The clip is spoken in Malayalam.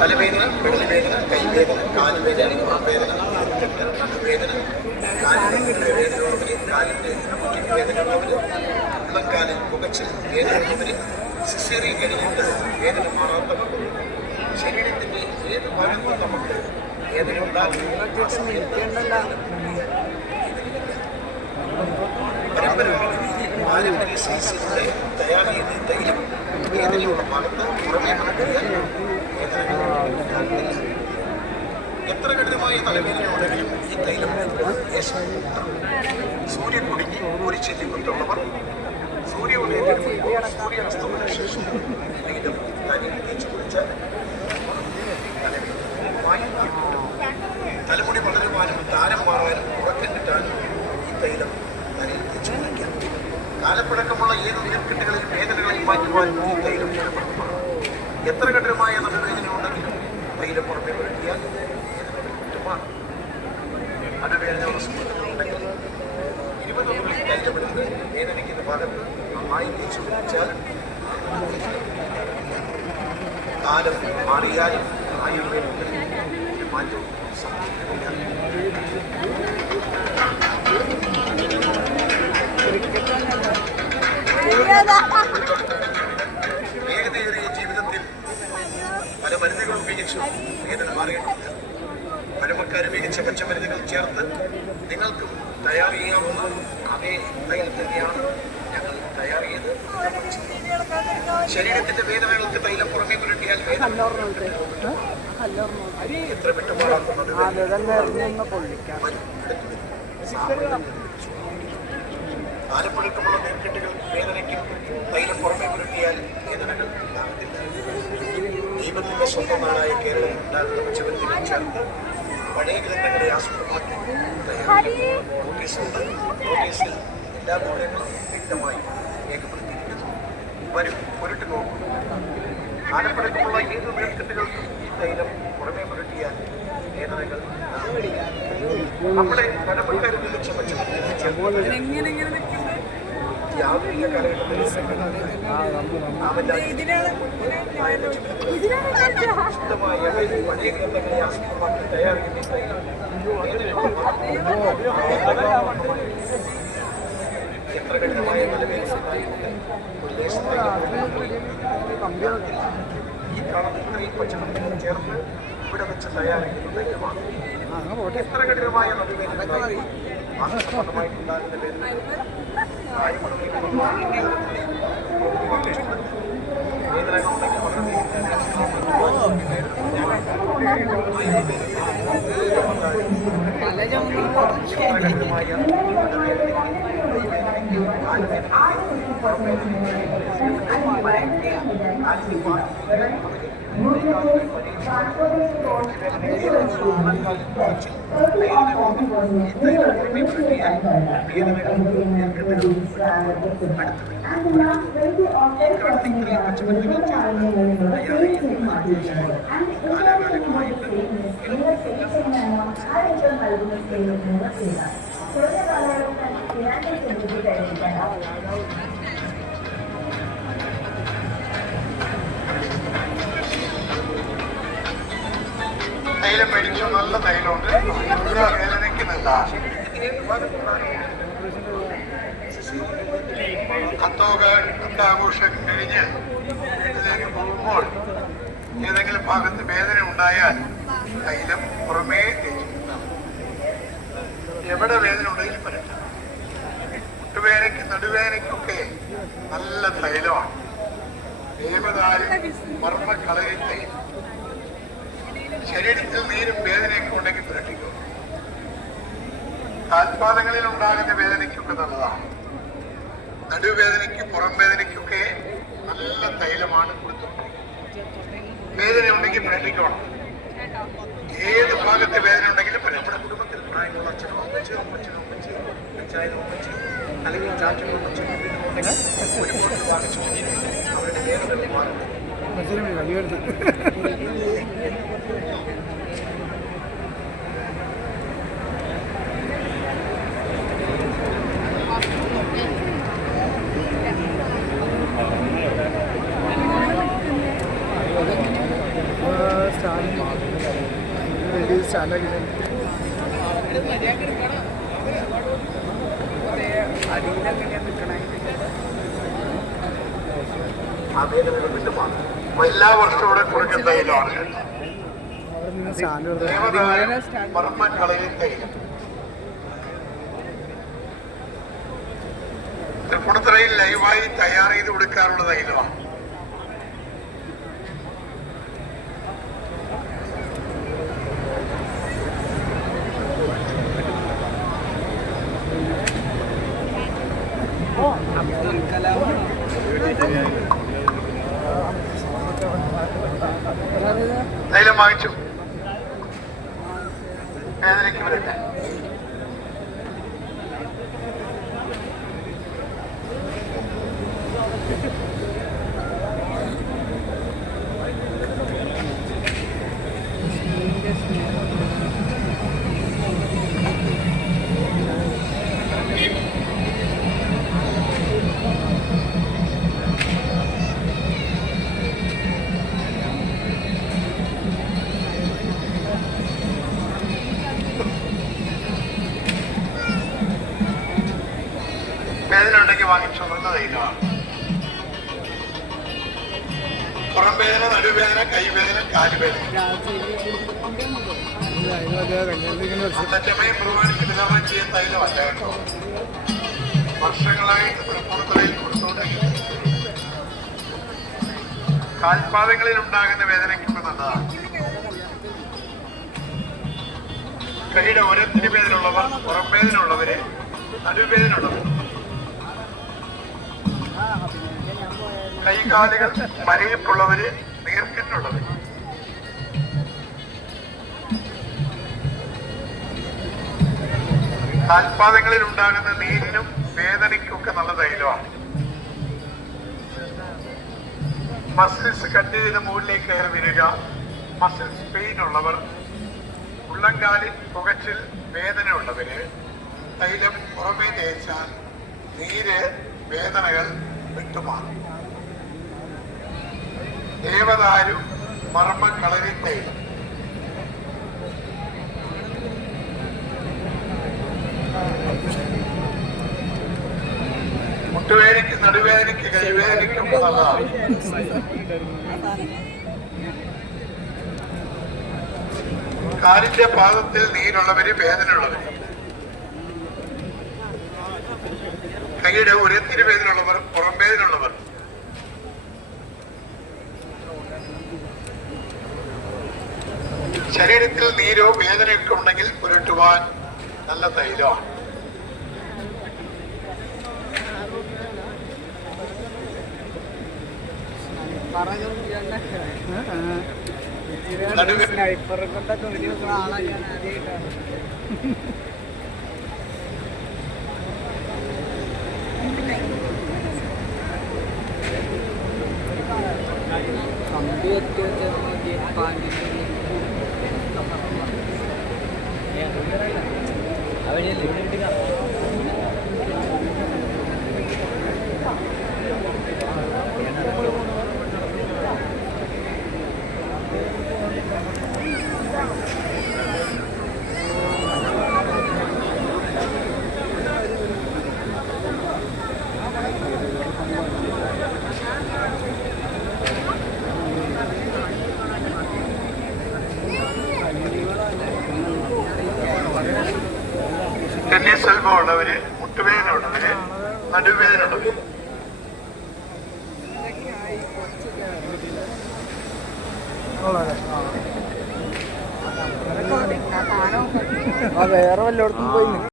തലവേദന, വെള്ളവേദന, കൈവേദന, കാലുവേദന, പുറംവേദന, നടുവേദന, കാലിൻ്റെ വേദനയുള്ളവർ, കാലിൻ്റെ വേദനയുള്ളവർ, ഉള്ളംകാലിൽ പുകച്ചിൽ വേദനയുള്ളവർ, സിസേറിയൻ കഴിഞ്ഞിട്ട് വേദന മാറാത്തവർ, ശരീരത്തിൻ്റെ ഏത് ഭാഗത്തും നമുക്ക് വേദന പരമ്പരാഗത രീതിയിൽ പാരമ്പര്യ ചികിത്സയിലൂടെ തയ്യാർ ചെയ്ത തൈലം വേദനയുള്ള ഭാഗത്ത് പുറമേ നടത്തിയാൽ എത്ര കഠിനമായ തലവേദനയുണ്ടെങ്കിലും ഈ തൈലം സൂര്യൻ കുടുങ്ങി ഒരു ചെല്ലിക്കൊണ്ടുള്ളവർ സൂര്യാസ്തമന ശേഷം തൈലം തലയിൽ തേച്ച് കുടിച്ചാൽ തലമുടി വളരുവാനും താരം മാറാനും ഉറക്കം കിട്ടാനും ഈ തൈലം തലയിൽ തേച്ച് കുടിക്കാം. കാലപ്പഴക്കമുള്ള ഏത് നീർക്കെട്ടുകളെയും വേദനകളെയും മാറ്റുവാനും ഈ തൈലം ഫലപ്രദമാണ്. എത്ര കഠിനമായ നടുവേദന ഉണ്ടെങ്കിലും തൈലം പുറമെ പുരട്ടിയാൽ മാറും. നടുവേദനയുള്ള സുഹൃത്തുക്കളുണ്ടെങ്കിൽ 20 മിനിറ്റ് തൈലമെടുത്ത് വേദനിക്കുന്ന ഭാഗത്ത് നന്നായി തേച്ച് പിടിച്ചാൽ കാലം മാറിയാലും ആയുർവേദത്തിൽ ഒരു മാറ്റവും സംഭവിക്കുന്നില്ല. വേഗതയേറിയ ജീവിതത്തിൽ പല മരുന്നുകൾ ഉപയോഗിച്ചു വേദന മാറിയിട്ടില്ല. പഴമക്കാർ മികച്ച പച്ചമരുന്നുകൾ ചേർത്ത് നിങ്ങൾക്കും തയ്യാർ ചെയ്യാവുന്ന അതേ തൈലം തന്നെയാണ് ഞങ്ങൾ തയ്യാർ ചെയ്ത്. ശരീരത്തിന്റെ വേദനകൾക്ക് തൈലം പുറമേ പുരട്ടിയാൽ എത്ര വിട്ടുമാറാക്കുന്നത് കാലപ്പഴക്കമുള്ള നീർക്കെട്ടുകൾ വേദനയ്ക്കും തൈലം പുറമേ പുരട്ടിയാൽ വേദനകൾ ഉണ്ടാകുന്നില്ല. ദൈവത്തിന്റെ സ്വന്തം നാടായ കേരളത്തിൽ ഉണ്ടാകുന്ന പച്ചമരുന്നുകൾ ചേർത്ത് പഴയ ഗ്രന്ഥങ്ങളെ ആസ്പദമാക്കി നോട്ടീസുണ്ട്. നോട്ടീസിൽ എല്ലാ മൂല്യങ്ങളും വ്യക്തമായി രേഖപ്പെടുത്തിയിരിക്കുന്നു. വരും പുരട്ടി നോക്കും. കാലപ്പഴക്കമുള്ള ഏത് നീർക്കെട്ടുകൾക്കും ഈ തൈലം പുറമേ പുരട്ടിയാൽ വേദനകൾ നമ്മുടെ പഴമക്കാർ മികച്ച പച്ചമരുന്നുകൾ ആധുനിക കാലഘട്ടത്തിൽ ശുദ്ധമായ പഴയ ഗ്രന്ഥങ്ങളെ ആസ്പദമാക്കി തയ്യാർ ചെയ്യുന്ന തൈലം എത്ര കഠിനമായ നിലവേദന ഈ കാണുന്ന ഇത്രയും പച്ചമരുന്നുകൾ ചേർന്ന് ഇവിടെ വെച്ച് തയ്യാറാക്കുന്ന തൈലമാണ്. എത്ര കഠിനമായ നടുവേദന ആസ്പദമായിട്ടുണ്ടാകുന്ന വേദന വേദനകളുണ്ടെങ്കിൽ വളരെ തൈലം മേടിച്ചു. നല്ല തൈലമുണ്ട്. വേദനയ്ക്ക് നല്ല അത്താഘോഷം കഴിഞ്ഞ് ഇതിലേക്ക് പോകുമ്പോൾ ഏതെങ്കിലും ഭാഗത്ത് വേദന ഉണ്ടായാൽ തൈലം പുറമേ തേച്ചിട്ടുണ്ടാകും. എവിടെ വേദന ഉണ്ടെങ്കിലും പരട്ടാം. മുട്ടുവേദനയ്ക്ക് നടുവേദനയ്ക്കൊക്കെ നല്ല തൈലമാണ്. ദേവദാരും മർമ്മക്കളരി തൈലം. ശരീരത്തിൽ നീരും വേദനയൊക്കെ ഉണ്ടെങ്കിൽ പുരട്ടിക്കും. കാൽപാദങ്ങളിൽ ഉണ്ടാകുന്ന വേദനയ്ക്കൊക്കെ നല്ലതാണ്. നടുവേദനയ്ക്ക് പുറം വേദനയ്ക്കൊക്കെ നല്ല തൈലമാണ് കൊടുത്തുകൊണ്ടിരിക്കുന്നത്. വേദന ഉണ്ടെങ്കിൽ പുരട്ടിക്കണം. ഏത് ഭാഗത്ത് വേദന ഉണ്ടെങ്കിലും നമ്മുടെ കുടുംബത്തിൽ പ്രായമുള്ള അച്ഛനോ അമ്മച്ചോ അച്ഛായനോ അമ്മച്ചോ അല്ലെങ്കിൽ ചാച്ചനോ അച്ഛനോ ഉണ്ടെങ്കിൽ ഒരു വാങ്ങിച്ചു അവരുടെ വേദന മാറുന്നു. ആ വേദനകൾ വിട്ടുമാറും. എല്ലാ വർഷവും ഇവിടെ കൊടുക്കുന്ന ഇതാണ് മർമ്മക്കളയിൽ തൈലം. തൃപ്പൂണിത്തുറയിൽ ലൈവായി തയ്യാർ ചെയ്ത് കൊടുക്കാറുള്ള തൈലമാണ്. തൈലം വാങ്ങിച്ചു. വേദനയ്ക്ക് വരട്ടെ. വേദന ഉണ്ടെങ്കിൽ വാങ്ങിച്ചുകൊള്ളുന്ന തൈലമാണ്. പുറം വേദന, നടുവേദന, കൈവേദന, കാലുവേദന, അന്നറ്റമയം പ്രമാണിക്ക് വിതരണം ചെയ്യുന്ന തൈലമല്ല കേട്ടോ. വർഷങ്ങളായി തൃപ്പൂണിത്തുറയിൽ കൊടുത്തുകൊണ്ടിരിക്കുന്നത്. കാൽപാദങ്ങളിൽ ഉണ്ടാകുന്ന വേദനയ്ക്ക് ഇപ്പൊ നല്ലതാണ്. കൈയുടെ ഓരത്തിന് വേദന ഉള്ളവർ, പുറം വേദന ഉള്ളവര്, നടുവേദന ഉള്ളവർ, കൈകാലുകൾ മരയിപ്പുള്ളവര്, നീർക്കെട്ടുള്ളവര്, കാൽപാദങ്ങളിൽ ഉണ്ടാകുന്ന നീരിനും വേദനയ്ക്കൊക്കെ നല്ല തൈലമാണ്. മസിൽസ് കട്ട് ചെയ്ത് മുകളിലേക്ക് കയറി വരിക, മസിൽസ് പെയിൻ ഉള്ളവർ, ഉള്ളംകാലിൽ പുകച്ചിൽ വേദന ഉള്ളവര് തൈലം പുറമേ തേച്ചാൽ നീര് വേദനകൾ വിട്ടുമാറും. ദേവദാരു മർമ്മക്കളരി തൈലം. മുട്ടുവേദനയ്ക്ക്, നടുവേദനയ്ക്ക്, കൈവേദനയ്ക്കും നല്ലതാണ്. കാലിന്റെ പാദത്തിൽ നീരുള്ളവര്, വേദന ഉള്ളവര്, കൈയുടെ ഉരത്തിന് വേദന ഉള്ളവർ, പുറം വേദന ഉള്ളവർ, ശരീരത്തിൽ നീരോ വേദനയൊക്കെ ഉണ്ടെങ്കിൽ പുരട്ടുവാൻ നല്ല തൈലമാണ്. ടെന്നീസ് എൽബോ ഉള്ളവര്, മുട്ടുവേദന ഉള്ളവര്, നടുവേദന ഉള്ളവര്, വേറെ വല്ലയിടത്തും പോയി